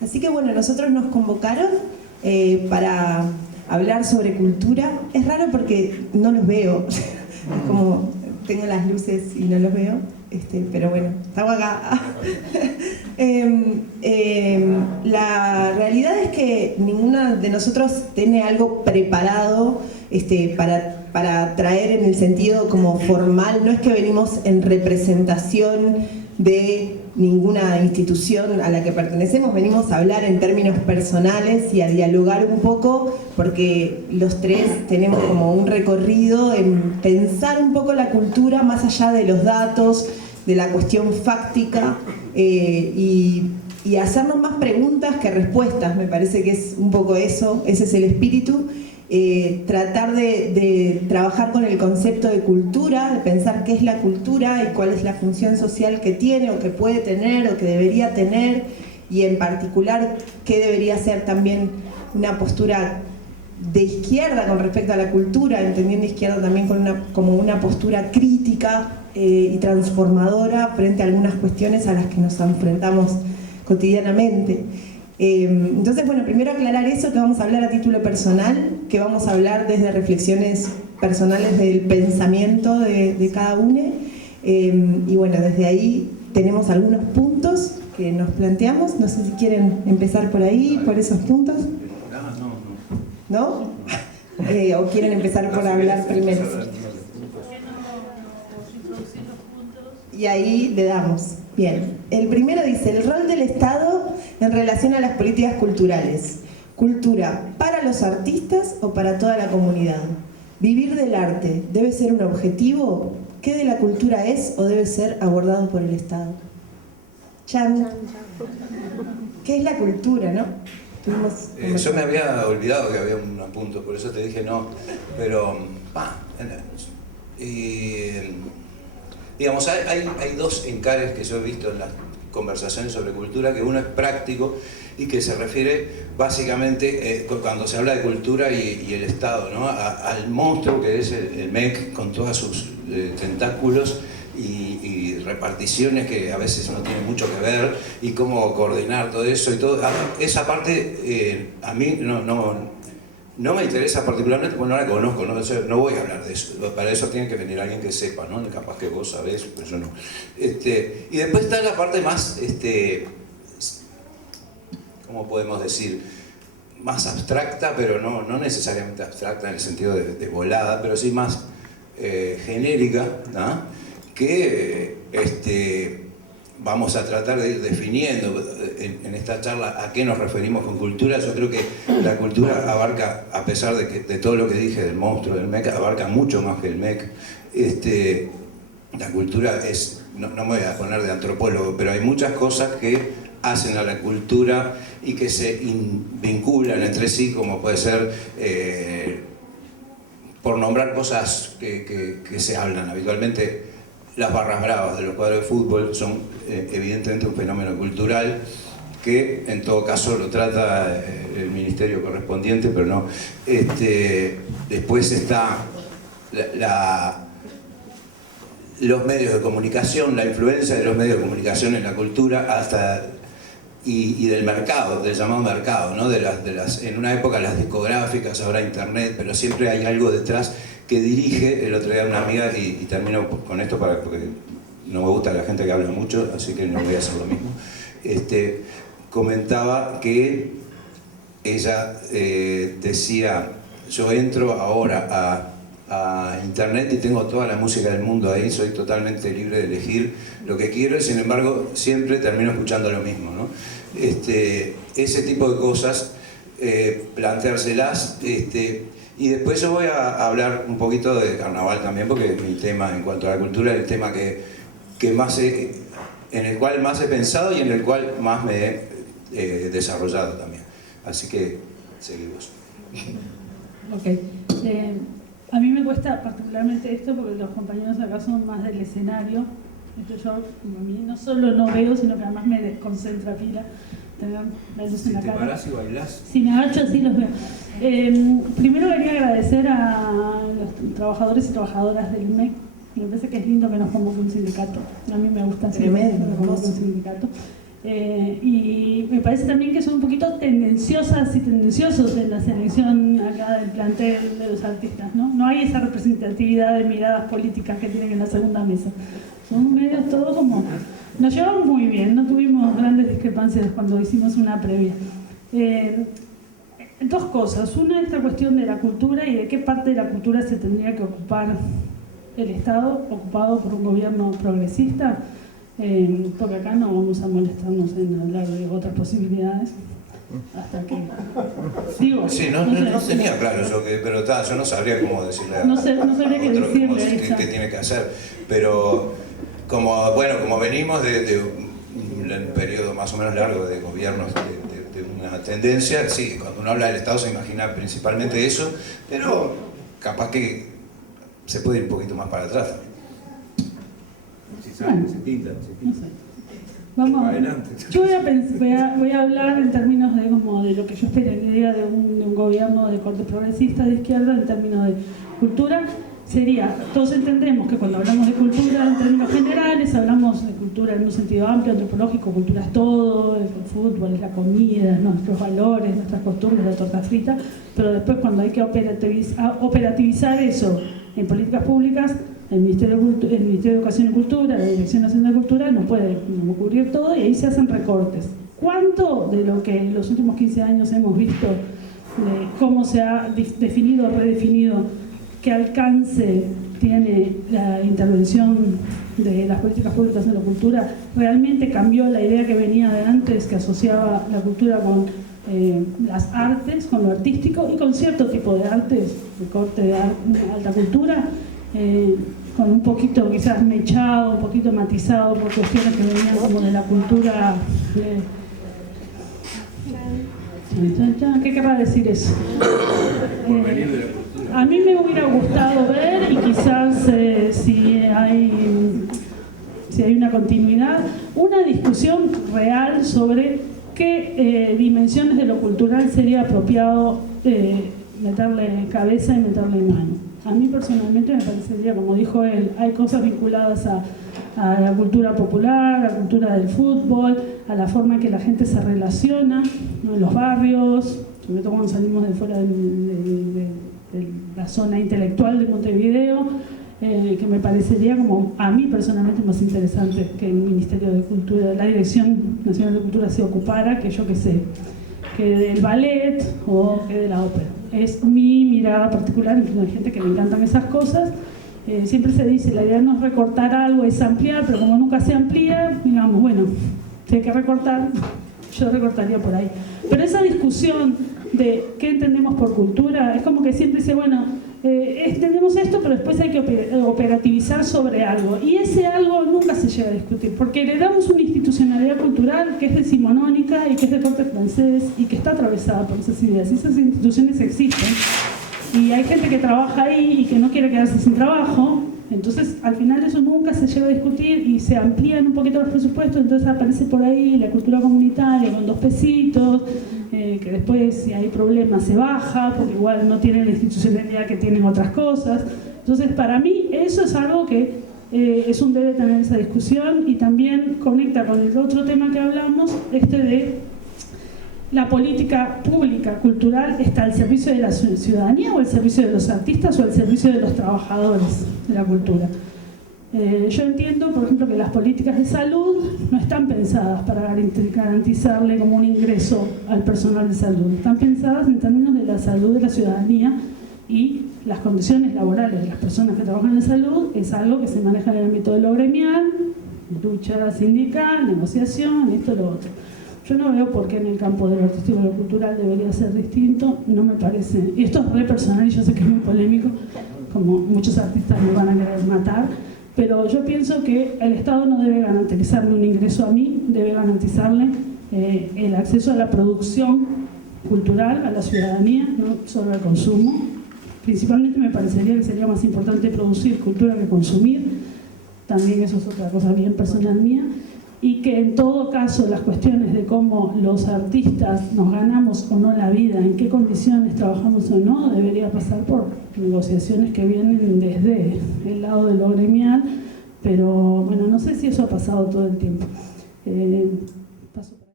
Así que bueno, nosotros nos convocaron para hablar sobre cultura. Es raro porque no los veo, como tengo las luces y no los veo, pero bueno, estamos acá. La realidad es que ninguno de nosotros tiene algo preparado para traer en el sentido como formal. No es que venimos en representación de ninguna institución a la que pertenecemos, venimos a hablar en términos personales y a dialogar un poco, porque los tres tenemos como un recorrido en pensar un poco la cultura más allá de los datos, de la cuestión fáctica, y hacernos más preguntas que respuestas. Me parece que es un poco eso, ese es el espíritu. Tratar de trabajar con el concepto de cultura, de pensar qué es la cultura y cuál es la función social que tiene o que puede tener o que debería tener, y en particular qué debería ser también una postura de izquierda con respecto a la cultura, entendiendo izquierda también como una postura crítica y transformadora frente a algunas cuestiones a las que nos enfrentamos cotidianamente. Entonces, bueno, primero aclarar eso, que vamos a hablar a título personal, que vamos a hablar desde reflexiones personales del pensamiento de cada uno, y bueno, desde ahí tenemos algunos puntos que nos planteamos. No sé si quieren empezar por ahí, por esos puntos. ¿No? ¿O quieren empezar por hablar primero? Y ahí le damos. Bien, el primero dice: el rol del Estado en relación a las políticas culturales. ¿Cultura para los artistas o para toda la comunidad? ¿Vivir del arte debe ser un objetivo? ¿Qué de la cultura es o debe ser abordado por el Estado? Chan. ¿Qué es la cultura, no? Yo me había olvidado que había un punto, por eso te dije no, pero digamos, hay dos encares que yo he visto en las conversaciones sobre cultura, que uno es práctico y que se refiere básicamente, cuando se habla de cultura y el Estado, ¿no? Al monstruo que es el MEC, con todos sus tentáculos y reparticiones que a veces no tienen mucho que ver, y cómo coordinar todo eso y todo. Esa parte a mí no me interesa particularmente porque no la conozco, no voy a hablar de eso. Para eso tiene que venir alguien que sepa, ¿no? Capaz que vos sabés, pero yo no. Y después está la parte más, ¿cómo podemos decir? Más abstracta, pero no necesariamente abstracta en el sentido de volada, pero sí más genérica, ¿no? Que vamos a tratar de ir definiendo en esta charla a qué nos referimos con cultura. Yo creo que la cultura abarca, a pesar de todo lo que dije del monstruo del MEC, abarca mucho más que el MEC. La cultura es, no me voy a poner de antropólogo, pero hay muchas cosas que hacen a la cultura y que se vinculan entre sí, como puede ser, por nombrar cosas que se hablan habitualmente. Las barras bravas de los cuadros de fútbol son evidentemente un fenómeno cultural que en todo caso lo trata el ministerio correspondiente, pero no. Después está los medios de comunicación, la influencia de los medios de comunicación en la cultura, y del mercado, del llamado mercado, ¿no? En una época las discográficas, ahora internet, pero siempre hay algo detrás que dirige. El otro día una amiga, y termino con esto porque no me gusta la gente que habla mucho, así que no voy a hacer lo mismo, comentaba que ella decía: yo entro ahora a internet y tengo toda la música del mundo ahí, soy totalmente libre de elegir lo que quiero, y sin embargo siempre termino escuchando lo mismo, ¿no? Ese tipo de cosas, planteárselas. Y después yo voy a hablar un poquito de carnaval también, porque mi tema en cuanto a la cultura es el tema que más en el cual más he pensado y en el cual más me he desarrollado también. Así que seguimos. Ok. A mí me cuesta particularmente esto porque los compañeros acá son más del escenario. Yo, a mí no solo no veo, sino que además me desconcentra pila. La luz en la cara. ¿Te parás y bailás? Si me agacho, sí los veo. Primero quería agradecer a los trabajadores y trabajadoras del MEC. Me parece que es lindo que nos convoque un sindicato. A mí me gusta tremendo, que nos convoque un sindicato. Y me parece también que son un poquito tendenciosas y tendenciosos en la selección acá del plantel de los artistas, ¿no? No hay esa representatividad de miradas políticas que tienen en la segunda mesa. Son medios todos como... Nos llevamos muy bien, no tuvimos grandes discrepancias cuando hicimos una previa. Dos cosas. Una, esta cuestión de la cultura y de qué parte de la cultura se tendría que ocupar el Estado, ocupado por un gobierno progresista, porque acá no vamos a molestarnos en hablar de otras posibilidades. Hasta que... Digo, sí, no tenía claro yo, pero yo no sabría cómo decirle a, no sabría qué decirle qué tiene que hacer. Pero como venimos de un periodo más o menos largo de gobiernos de una tendencia, sí, cuando uno habla del Estado se imagina principalmente eso, pero capaz que se puede ir un poquito más para atrás. Se pinta. No sé. Vamos adelante. Yo voy a hablar en términos de lo que yo esperaría de un gobierno de corte progresista de izquierda en términos de cultura. Sería, todos entendemos que cuando hablamos de cultura en términos generales, hablamos de cultura en un sentido amplio, antropológico, cultura es todo, el fútbol, es la comida, nuestros valores, nuestras costumbres, la torta frita, pero después cuando hay que operativizar eso en políticas públicas, el Ministerio de Educación y Cultura, la Dirección Nacional de Cultura, no puede cubrir todo y ahí se hacen recortes. ¿Cuánto de lo que en los últimos 15 años hemos visto, de cómo se ha definido o redefinido, qué alcance tiene la intervención de las políticas públicas en la cultura, realmente cambió la idea que venía de antes, que asociaba la cultura con las artes, con lo artístico y con cierto tipo de artes, de corte de alta cultura, con un poquito quizás mechado, un poquito matizado por cuestiones que venían como de la cultura. ¿Qué querrá decir eso? A mí me hubiera gustado ver, y quizás si hay una continuidad, una discusión real sobre qué dimensiones de lo cultural sería apropiado meterle cabeza y meterle mano. A mí personalmente me parecería, como dijo él, hay cosas vinculadas a la cultura popular, a la cultura del fútbol, a la forma en que la gente se relaciona, ¿no? En los barrios, sobre todo cuando salimos de fuera de la zona intelectual de Montevideo, que me parecería como a mí personalmente más interesante que el Ministerio de Cultura, la Dirección Nacional de Cultura se ocupara, que yo que sé, que del ballet o que de la ópera. Es mi mirada particular, hay gente que le encantan esas cosas. Siempre se dice, la idea no es recortar algo, es ampliar, pero como nunca se amplía, digamos, bueno, si hay que recortar, yo recortaría por ahí. Pero esa discusión de qué entendemos por cultura, es como que siempre dice, bueno, entendemos esto, pero después hay que operativizar sobre algo. Y ese algo nunca se llega a discutir, porque le damos una institucionalidad cultural que es decimonónica y que es de corte francés y que está atravesada por esas ideas. Y esas instituciones existen. Y hay gente que trabaja ahí y que no quiere quedarse sin trabajo. Entonces, al final eso nunca se llega a discutir y se amplían un poquito los presupuestos, entonces aparece por ahí la cultura comunitaria con 2 pesitos, que después si hay problemas se baja, porque igual no tiene la institucionalidad que tienen otras cosas. Entonces, para mí eso es algo que es un debe tener esa discusión y también conecta con el otro tema que hablamos, de la política pública, cultural, ¿está al servicio de la ciudadanía o al servicio de los artistas o al servicio de los trabajadores de la cultura? Yo entiendo, por ejemplo, que las políticas de salud no están pensadas para garantizarle como un ingreso al personal de salud. Están pensadas en términos de la salud de la ciudadanía y las condiciones laborales de las personas que trabajan en salud es algo que se maneja en el ámbito de lo gremial, lucha sindical, negociación, esto y lo otro. Yo no veo por qué en el campo de lo artístico y lo cultural debería ser distinto, no me parece. Y esto es re personal y yo sé que es muy polémico, como muchos artistas me van a querer matar, pero yo pienso que el Estado no debe garantizarle un ingreso a mí, debe garantizarle el acceso a la producción cultural, a la ciudadanía, no solo al consumo. Principalmente me parecería que sería más importante producir cultura que consumir, también eso es otra cosa bien personal mía. Y que en todo caso las cuestiones de cómo los artistas nos ganamos o no la vida, en qué condiciones trabajamos o no, debería pasar por negociaciones que vienen desde el lado de lo gremial, pero bueno, no sé si eso ha pasado todo el tiempo.